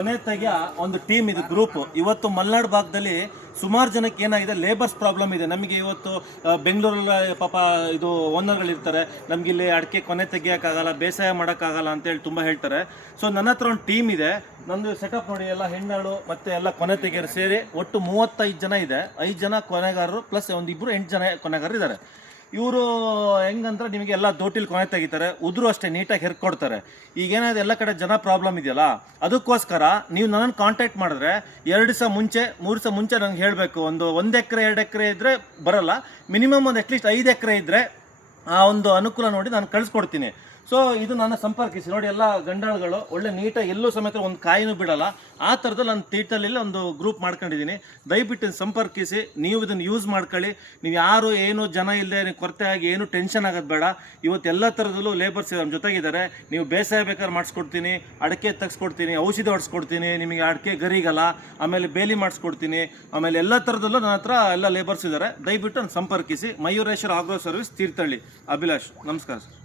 ಕೊನೆತಾಗಿ ಒಂದು ಟೀಮ್ ಇದು ಗ್ರೂಪ್ ಇವತ್ತು ಮಲೆನಾಡು ಭಾಗದಲ್ಲಿ ಸುಮಾರು ಜನಕ್ಕೆ ಏನಾಗಿದೆ ಲೇಬರ್ಸ್ ಪ್ರಾಬ್ಲಮ್ ಇದೆ. ನಮಗೆ ಇವತ್ತು ಬೆಂಗಳೂರಲ್ಲಿ ಪಾಪ ಇದು ಓನರ್ಗಳಿರ್ತಾರೆ, ನಮ್ಗೆ ಇಲ್ಲಿ ಅಡಿಕೆ ಕೊನೆ ತೆಗಿಯೋಕ್ಕಾಗಲ್ಲ, ಬೇಸಾಯ ಮಾಡೋಕ್ಕಾಗಲ್ಲ ಅಂತೇಳಿ ತುಂಬ ಹೇಳ್ತಾರೆ. ಸೊ ನನ್ನ ಹತ್ರ ಒಂದು ಟೀಮ್ ಇದೆ, ನಂದು ಸೆಟಪ್ ನೋಡಿ, ಎಲ್ಲ ಹೆಣ್ಣಾಳು ಮತ್ತು ಎಲ್ಲ ಕೊನೆ ತೆಗಿಯೋರು ಸೇರಿ ಒಟ್ಟು 35 ಜನ ಇದೆ. 5 ಜನ ಕೊನೆಗಾರರು ಪ್ಲಸ್ ಒಂದಿಬ್ಬರು 8 ಜನ ಕೊನೆಗಾರರು ಇದ್ದಾರೆ. ಇವರು ಹೆಂಗಂದ್ರೆ ನಿಮಗೆ ಎಲ್ಲ ದೋಟಿಲಿ ಕೊನೆ ತೆಗಿತಾರೆ, ಉದುರು ಅಷ್ಟೇ ನೀಟಾಗಿ ಹೆರ್ಕೊಡ್ತಾರೆ. ಈಗೇನಾದ್ರು ಎಲ್ಲ ಕಡೆ ಜನ ಪ್ರಾಬ್ಲಮ್ ಇದೆಯಲ್ಲ, ಅದಕ್ಕೋಸ್ಕರ ನೀವು ನನ್ನನ್ನು ಕಾಂಟ್ಯಾಕ್ಟ್ ಮಾಡಿದ್ರೆ 2 ದಿವಸ ಮುಂಚೆ 3 ದಿವಸ ಮುಂಚೆ ನಂಗೆ ಹೇಳಬೇಕು. ಒಂದು ಎಕರೆ 2 ಎಕರೆ ಇದ್ದರೆ ಬರಲ್ಲ, ಮಿನಿಮಮ್ ಒಂದು ಅಟ್ಲೀಸ್ಟ್ 5 ಎಕರೆ ಇದ್ದರೆ ಆ ಒಂದು ಅನುಕೂಲ ನೋಡಿ ನಾನು ಕಳಿಸ್ಕೊಡ್ತೀನಿ. ಸೊ ಇದು ನನ್ನ ಸಂಪರ್ಕಿಸಿ ನೋಡಿ, ಎಲ್ಲ ಗಂಡಾಳುಗಳು ಒಳ್ಳೆ ನೀಟಾಗಿ ಎಲ್ಲೂ ಸಮೇತ ಒಂದು ಕಾಯಿನೂ ಬಿಡಲ್ಲ. ಆ ಥರದಲ್ಲಿ ನಾನು ತೀಟಲ್ಲಿ ಒಂದು ಗ್ರೂಪ್ ಮಾಡ್ಕೊಂಡಿದ್ದೀನಿ. ದಯವಿಟ್ಟು ಸಂಪರ್ಕಿಸಿ, ನೀವು ಇದನ್ನು ಯೂಸ್ ಮಾಡ್ಕೊಳ್ಳಿ. ನೀವು ಯಾರು ಏನು ಜನ ಇಲ್ಲದೆ ನೀವು ಕೊರತೆ ಆಗಿ ಏನು ಟೆನ್ಷನ್ ಆಗೋದು ಬೇಡ. ಇವತ್ತು ಎಲ್ಲ ಥರದಲ್ಲೂ ಲೇಬರ್ಸ್ ನಮ್ಮ ಜೊತೆಗಿದ್ದಾರೆ. ನೀವು ಬೇಸಾಯ ಬೇಕಾದ್ರೆ ಮಾಡಿಸ್ಕೊಡ್ತೀನಿ, ಅಡಿಕೆ ತೆಗೆಸ್ಕೊಡ್ತೀನಿ, ಔಷಧಿ ಹೊಡ್ಸ್ಕೊಡ್ತೀನಿ, ನಿಮಗೆ ಅಡಿಕೆ ಗರಿಗಲ್ಲ, ಆಮೇಲೆ ಬೇಲಿ ಮಾಡಿಸ್ಕೊಡ್ತೀನಿ, ಆಮೇಲೆ ಎಲ್ಲ ಥರದಲ್ಲೂ ನನ್ನ ಹತ್ರ ಎಲ್ಲ ಲೇಬರ್ಸ್ ಇದ್ದಾರೆ. ದಯವಿಟ್ಟು ನಾನು ಸಂಪರ್ಕಿಸಿ. Mayureshwar agro service, Thirthahalli. ಅಭಿಲಾಷ್, ನಮಸ್ಕಾರ ಸರ್.